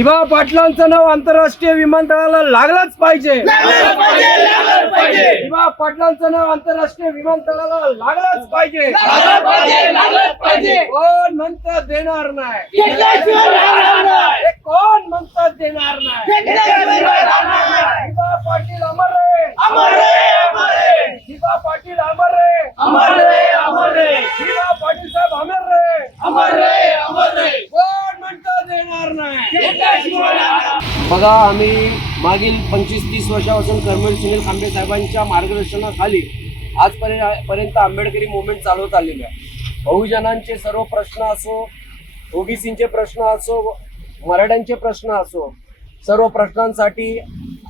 दिवा पाटलांचं नाव आंतरराष्ट्रीय विमानतळाला लागलंच पाहिजे. दिवा पाटलांचं नाव आंतरराष्ट्रीय विमानतळाला लागलंच पाहिजे. कोण म्हणतात देणार नाही? कोण म्हणतात देणार नाही? दिवा पाटील अमर रे, दिवा पाटील अमर रे, दिवा पाटील साहेब अमर रे, कोण म्हणतात देणार नाही? बघा, आम्ही मागील 25-30 वर्षापासून कर्मवीर सुनील खांबे साहेबांच्या मार्गदर्शनाखाली आजपर्यंत आंबेडकरी मुवमेंट चालवत आलेली आहे. बहुजनांचे सर्व प्रश्न असो, ओबीसींचे प्रश्न असो, मराठ्यांचे प्रश्न असो, सर्व प्रश्नांसाठी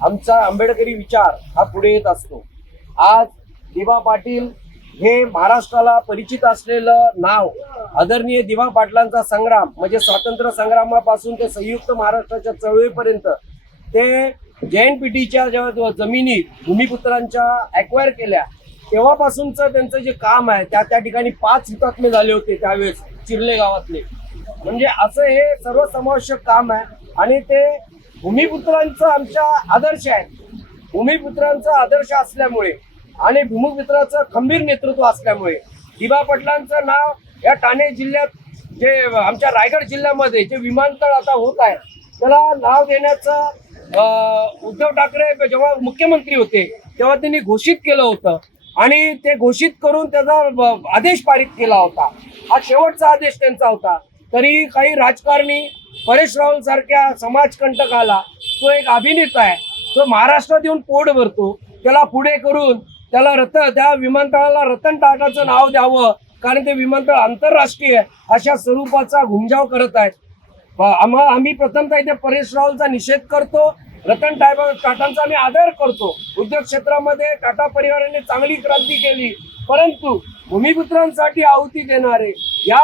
आमचा आंबेडकरी विचार हा पुढे येत असतो. आज दिवा पाटील हे महाराष्ट्राला परिचित असलेलं नाव, आदरणीय दिवा पाटलांचा संग्राम म्हणजे स्वातंत्र्य संग्रामापासून ते संयुक्त महाराष्ट्राच्या चळवळीपर्यंत ते JNPTच्या जेव्हा जमिनी भूमिपुत्रांच्या ॲक्वायर केल्या तेव्हापासूनचं त्यांचं जे काम आहे त्या ठिकाणी 5 हुतात्मे झाले होते त्यावेळेस चिर्ले गावातले. म्हणजे असं हे सर्वसमावेशक काम आहे आणि ते भूमिपुत्रांचं आमच्या आदर्श आहे. भूमिपुत्रांचा आदर्श असल्यामुळे आणि भूमिपुत्राचं खंबीर नेतृत्व असल्यामुळे दिवा पाटलांचं नाव या ठाणे जिल्ह्यात जे आमच्या रायगड जिल्ह्यामध्ये जे विमानतळ आता होत आहे त्याला नाव देण्याचं उद्धव ठाकरे जेव्हा मुख्यमंत्री होते तेव्हा त्यांनी घोषित केलं होतं आणि ते घोषित करून त्याचा आदेश पारित केला होता. हा शेवटचा आदेश त्यांचा होता. तरी काही राजकारणी परेश रावल सारख्या समाजकंटकाला, तो एक अभिनेता आहे, तो महाराष्ट्रात येऊन पोट भरतो, त्याला पुढे करून त्याला त्या विमानतळाला रतन टाटाचं नाव द्यावं कारण ते विमानतळ आंतरराष्ट्रीय अशा स्वरूपाचा घुमजाव करत आहेत. आम्ही प्रथमतः इथे परेश रावलचा निषेध करतो. रतन टाटांचा आम्ही आदर करतो. उद्योग क्षेत्रामध्ये टाटा परिवाराने चांगली क्रांती केली, परंतु भूमिपुत्रांसाठी आहुती देणारे या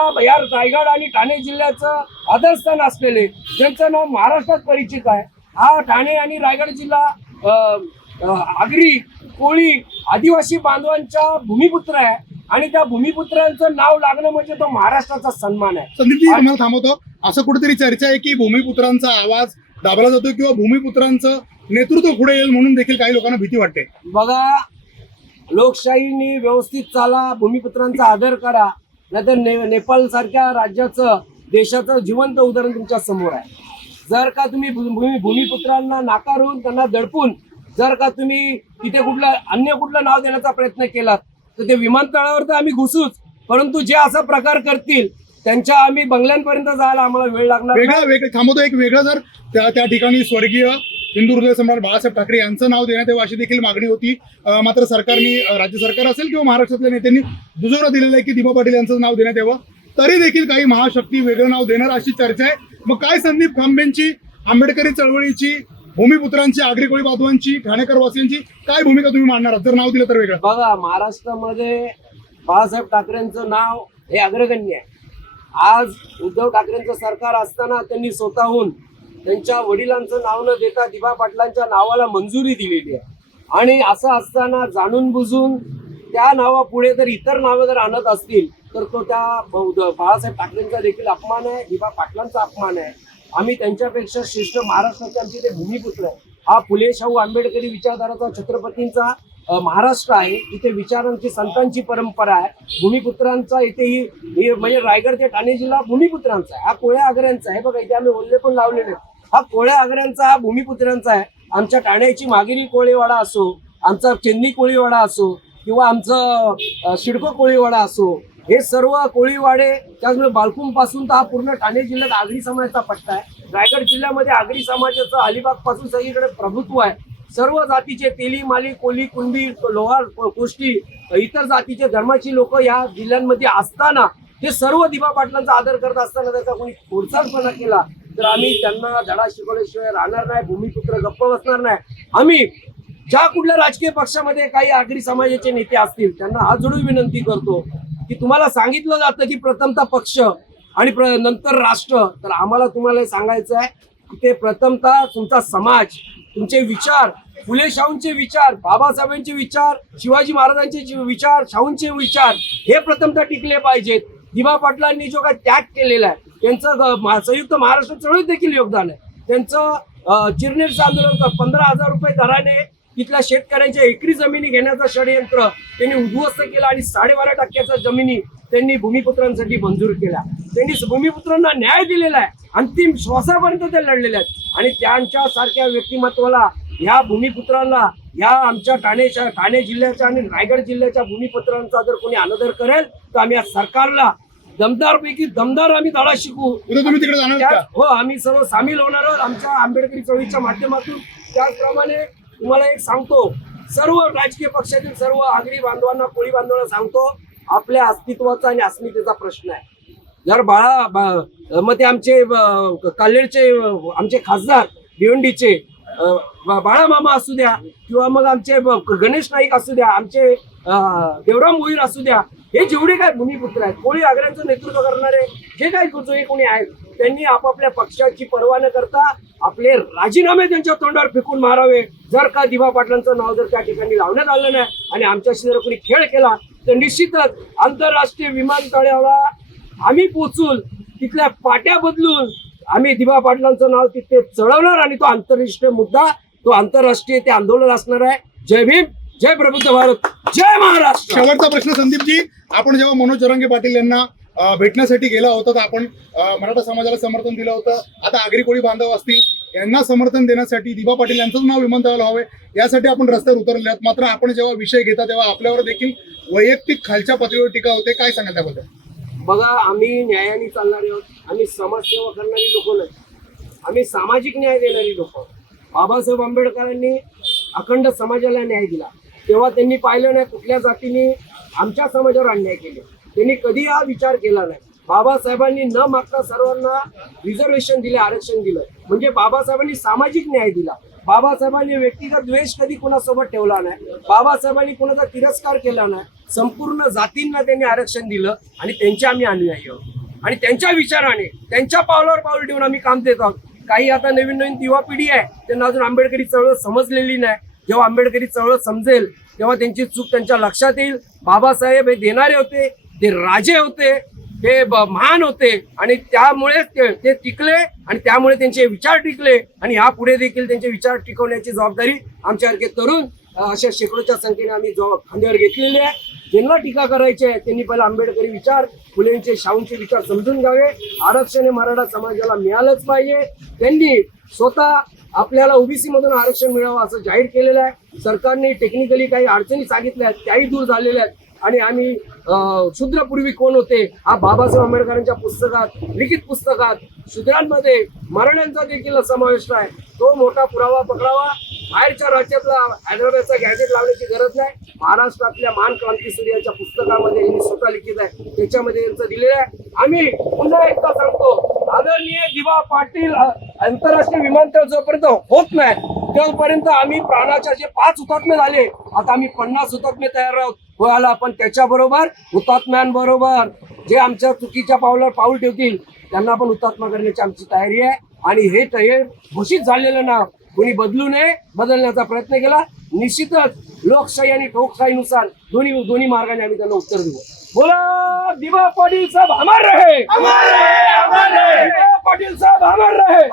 रायगड आणि ठाणे जिल्ह्याचं आदरस्थान असलेले ज्यांचं नाव महाराष्ट्रात परिचित आहे, हा ठाणे आणि रायगड जिल्हा आगरी, कोळी, आदिवासी बांधवांच्या भूमिपुत्र आहे आणि त्या भूमिपुत्रांचं नाव लागणं म्हणजे तो महाराष्ट्राचा सन्मान आहे. संदीपजी, तुम्हाला थांबवतो. असं कुठेतरी चर्चा आहे की भूमिपुत्रांचा आवाज दाबला जातो किंवा भूमिपुत्रांचं नेतृत्व पुढे येईल म्हणून देखील काही लोकांना भीती वाटते. बघा, लोकशाहीने व्यवस्थित चाला, भूमिपुत्रांचा आदर करा, नाहीतर नेपाळ सारख्या राज्याचं, देशाचं जिवंत उदाहरण तुमच्या समोर आहे. जर का तुम्ही भूमिपुत्रांना नाकारून त्यांना दडपून जर का तुम्ही तिथे अन्य कुठलं नाव देण्याचा प्रयत्न केलात तर ते विमानतळावर तर आम्ही घुसूच, परंतु जे असा प्रकार करतील त्यांच्या आम्ही बंगल्यांपर्यंत जायला आम्हाला वेळ लागणार. वेगळं थांबवतो. एक वेगळं जर त्या ठिकाणी स्वर्गीय हिंदू हृदय सम्राट बाळासाहेब ठाकरे यांचं नाव देण्यात यावं अशी देखील मागणी होती. मात्र सरकारने, राज्य सरकार असेल किंवा महाराष्ट्रातल्या नेत्यांनी दुजोरा दिलेला आहे की दिवा पाटील यांचं नाव देण्यात यावं. तरी देखील काही महाशक्ती वेगळं नाव देणार अशी चर्चा आहे. मग काय संदीप खांबेंची, आंबेडकरी चळवळीची, भूमिपुत्रांची, आगरी कोळी बांधवांची, ठाणेकर वासियांची काय भूमिका तुम्ही मांडणार जर नाव दिलं तर वेगळं? बघा, महाराष्ट्रामध्ये बाळासाहेब ठाकरेंचं नाव हे अग्रगण्य आहे. आज उद्धव ठाकरेंचं सरकार असताना त्यांनी स्वतःहून त्यांच्या वडिलांचं नाव न देता दिवा पाटलांच्या नावाला मंजुरी दिलेली आहे आणि असं असताना जाणून बुजून त्या नावापुढे जर इतर नावं जर आणत असतील तर तो त्या बाळासाहेब ठाकरेंचा देखील अपमान आहे, दिवा पाटलांचा अपमान आहे. आम्ही त्यांच्यापेक्षा श्रेष्ठ महाराष्ट्राचे आमचे ते भूमिपुत्र आहे. हा फुले शाहू आंबेडकरी विचारधाराचा, छत्रपतींचा महाराष्ट्र आहे. इथे विचारांची, संतांची परंपरा आहे. भूमिपुत्रांचा इथे म्हणजे रायगड ते ठाणे जिल्हा भूमिपुत्रांचा आहे. हा कोळ्या आगऱ्यांचा आहे. बघा, इथे आम्ही ओल्ले पण लावलेले. हा कोळ्या आगऱ्यांचा, हा भूमिपुत्रांचा आहे. आमच्या ठाण्याची मागिरी कोळीवाडा असो, आमचा चेन्नी कोळीवाडा असो किंवा आमचं सिडको कोळीवाडा असो, हे सर्व कोळीवाडे, त्याचमुळे बालकुम पासून तर हा पूर्ण ठाणे जिल्ह्यात आगरी समाजाचा पट्टा आहे. रायगड जिल्ह्यामध्ये आगरी समाजाचं अलिबाग पासून सगळीकडे प्रभुत्व आहे. सर्व जातीचे तेली, माली, कोली, कुणबी, लोहार, कोष्टी, इतर जातीचे धर्माची लोक या जिल्ह्यांमध्ये असताना हे सर्व दिवा पाटलांचा आदर करत असताना जर का कोणी खोडसाळपणा केला तर आम्ही त्यांना धडा शिकवल्याशिवाय राहणार नाही. भूमिपुत्र गप्प बसणार नाही. आम्ही ज्या कुठल्या राजकीय पक्षामध्ये काही आगरी समाजाचे नेते असतील त्यांना हात जोडून विनंती करतो की तुम्हाला सांगितलं जातं की प्रथमतः पक्ष आणि नंतर राष्ट्र, तर आम्हाला तुम्हाला सांगायचं आहे की ते प्रथमतः तुमचा समाज, तुमचे विचार, फुले शाहूंचे विचार, बाबासाहेबांचे विचार, शिवाजी महाराजांचे विचार, शाहूंचे विचार हे प्रथमतः टिकले पाहिजेत. दिवा पाटलांनी जो काय त्याग केलेला आहे त्यांचं संयुक्त महाराष्ट्र चळवळीत देखील योगदान आहे. त्यांचं चिरनेरचं आंदोलन होतं. 15,000 रुपये दराने तिथल्या शेतकऱ्यांच्या एकरी जमिनी घेण्याचं षडयंत्र त्यांनी उद्ध्वस्त केलं आणि 12.5% जमिनी त्यांनी भूमिपुत्रांसाठी मंजूर केल्या. त्यांनी भूमिपुत्रांना न्याय दिलेला आहे. अंतिम श्वासापर्यंत ते लढलेले आहेत आणि त्यांच्या सारख्या व्यक्तिमत्वाला, या भूमिपुत्रांना, या आमच्या ठाणे जिल्ह्याच्या आणि रायगड जिल्ह्याच्या भूमिपुत्रांचा जर कोणी अनादर करेल तर आम्ही या सरकारला दमदारपैकी दमदार आम्ही धडा शिकू. उद्या तुम्ही तिकडे जाणार का? हो, आम्ही सर्व सामील होणार आहोत आमच्या आंबेडकरी चळवळीच्या माध्यमातून. त्याचप्रमाणे तुम्हाला एक सांगतो, सर्व राजकीय पक्षातील सर्व आगरी बांधवांना, कोळी बांधवांना सांगतो, आपल्या अस्तित्वाचा आणि अस्मितेचा प्रश्न आहे. जर मग ते आमचे काल्हेरचे आमचे खासदार भिवंडीचे बाळामामा असू द्या किंवा मग आमचे गणेश नाईक असू द्या, आमचे देवराम भोईर असू द्या, हे जेवढे काय भूमिपुत्र आहेत, कोळी आग्र्यांचं नेतृत्व करणारे जे काही जे कोणी आहेत, त्यांनी आपापल्या पक्षाची पर्वा न करता आपले राजीनामे त्यांच्या तोंडावर फेकून मारावे. जर का दिवा पाटलांचं नाव जर त्या ठिकाणी लावण्यात आलं नाही आणि आमच्याशी जर कोणी खेळ केला तर निश्चितच आंतरराष्ट्रीय विमानतळाला आम्ही पोचून तिथल्या पाट्या बदलून आम्ही दिवा पाटलांचं नाव तिथे चढवणार आणि तो आंतरराष्ट्रीय मुद्दा, तो आंतरराष्ट्रीय ते आंदोलन असणार आहे. जय भीम, जय प्रबुद्ध भारत, जय महाराष्ट्र. शेवटचा प्रश्न संदीपजी, आपण जेव्हा मनोज जरांगे पाटील यांना भेटण्यासाठी गेला होता तर आपण मराठा समाजाला समर्थन दिलं होतं. आता आगरी कोळी बांधव असतील, यांना समर्थन देण्यासाठी दिवा पाटील यांचंच नाव विमानतळाला हवंय यासाठी आपण रस्त्यावर उतरले आहात. मात्र आपण जेव्हा विषय घेता तेव्हा आपल्यावर देखील वैयक्तिक खालच्या पातळीवर टीका होते. काय सांगाल त्याबद्दल? बघा, आम्ही न्यायाने चालणारे आहोत. आम्ही समाजसेवा करणारी लोक नाही, आम्ही सामाजिक न्याय देणारी लोक. बाबासाहेब आंबेडकरांनी अखंड समाजाला न्याय दिला, तेव्हा त्यांनी पाहिलं नाही कुठल्या जातीने आमच्या समाजावर अन्याय केले. त्यांनी कधी हा विचार केला नाही. बाबासाहेबांनी न मागता सर्वांना रिझर्वेशन दिले, आरक्षण दिलं, म्हणजे बाबासाहेबांनी सामाजिक न्याय दिला. बाबासाहेबांनी व्यक्तिगत द्वेष कधी कोणासोबत ठेवला नाही. बाबासाहेबांनी कोणाचा तिरस्कार केला नाही. संपूर्ण जातींना त्यांनी आरक्षण दिलं आणि त्यांचे आम्ही अनुयायी आहोत आणि त्यांच्या विचाराने, त्यांच्या पावलावर पाऊल ठेवून आम्ही काम देत आहोत. काही आता नवीन युवा पिढी आहे, त्यांना अजून आंबेडकरी चळवळ समजलेली नाही. जेव्हा आंबेडकरी चळवळ समजेल तेव्हा त्यांची चूक त्यांच्या लक्षात येईल. बाबासाहेब हे देणारे होते, ते राजे होते, ते महान होते आणि त्यामुळे ते टिकले आणि त्यामुळे त्यांचे विचार टिकले आणि यापुढे देखील त्यांचे विचार टिकवण्याची जबाबदारी आमच्यासारखे तरुण अशा शेकडोच्या संख्येने आम्ही खांद्यावर घेतलेली आहे. ज्यांना टीका करायची आहे त्यांनी पहिला आंबेडकरी विचार, फुलेंचे, शाहूंचे विचार समजून घ्यावे. आरक्षण हे मराठा समाजाला मिळालंच पाहिजे. त्यांनी स्वतः आपल्याला ओबीसी मधून आरक्षण मिळावं असं जाहीर केलेलं आहे. सरकारने टेक्निकली काही अडचणी सांगितल्या आहेत, त्याही दूर झालेल्या आहेत आणि आम्ही शूद्रपूर्वी कोण होते हा बाबासाहेब आंबेडकरांच्या पुस्तकात, लिखित पुस्तकात शूद्रांमध्ये मराठ्यांचा देखील समावेश आहे. तो मोठा पुरावा पकडावा. बाहेरच्या राज्यातला हैदराबादचा गॅजेट लावण्याची गरज नाही. महाराष्ट्रातल्या महान क्रांती सूर्याच्या पुस्तकामध्ये यांनी स्वतः लिखित आहे, त्याच्यामध्ये यांचं दिलेलं आहे. आम्ही पुन्हा एकदा सांगतो, आदरणीय दिवा पाटील आंतरराष्ट्रीय विमानतळ जोपर्यंत होत नाही तोपर्यंत आम्ही प्राणाच्या जे 5 हुतात्मे झाले, आता आम्ही 50 हुतात्मे तयार आहोत व्हायला. पण त्याच्याबरोबर हुतात्म्यांबरोबर जे आमच्या चुकीच्या पावलावर पाऊल ठेवतील त्यांना पण हुतात्मा करण्याची आमची तयारी आहे आणि हे घोषित झालेलं नाव कोणी बदलू नये, बदलण्याचा प्रयत्न केला. निश्चितच लोकशाही आणि ठोकशाहीनुसार दोन्ही मार्गाने आम्ही त्यांना उत्तर देऊ. बोला दिवा पाटील साहेब अमर रहे, दिवा पाटील साहेब अमर रहे.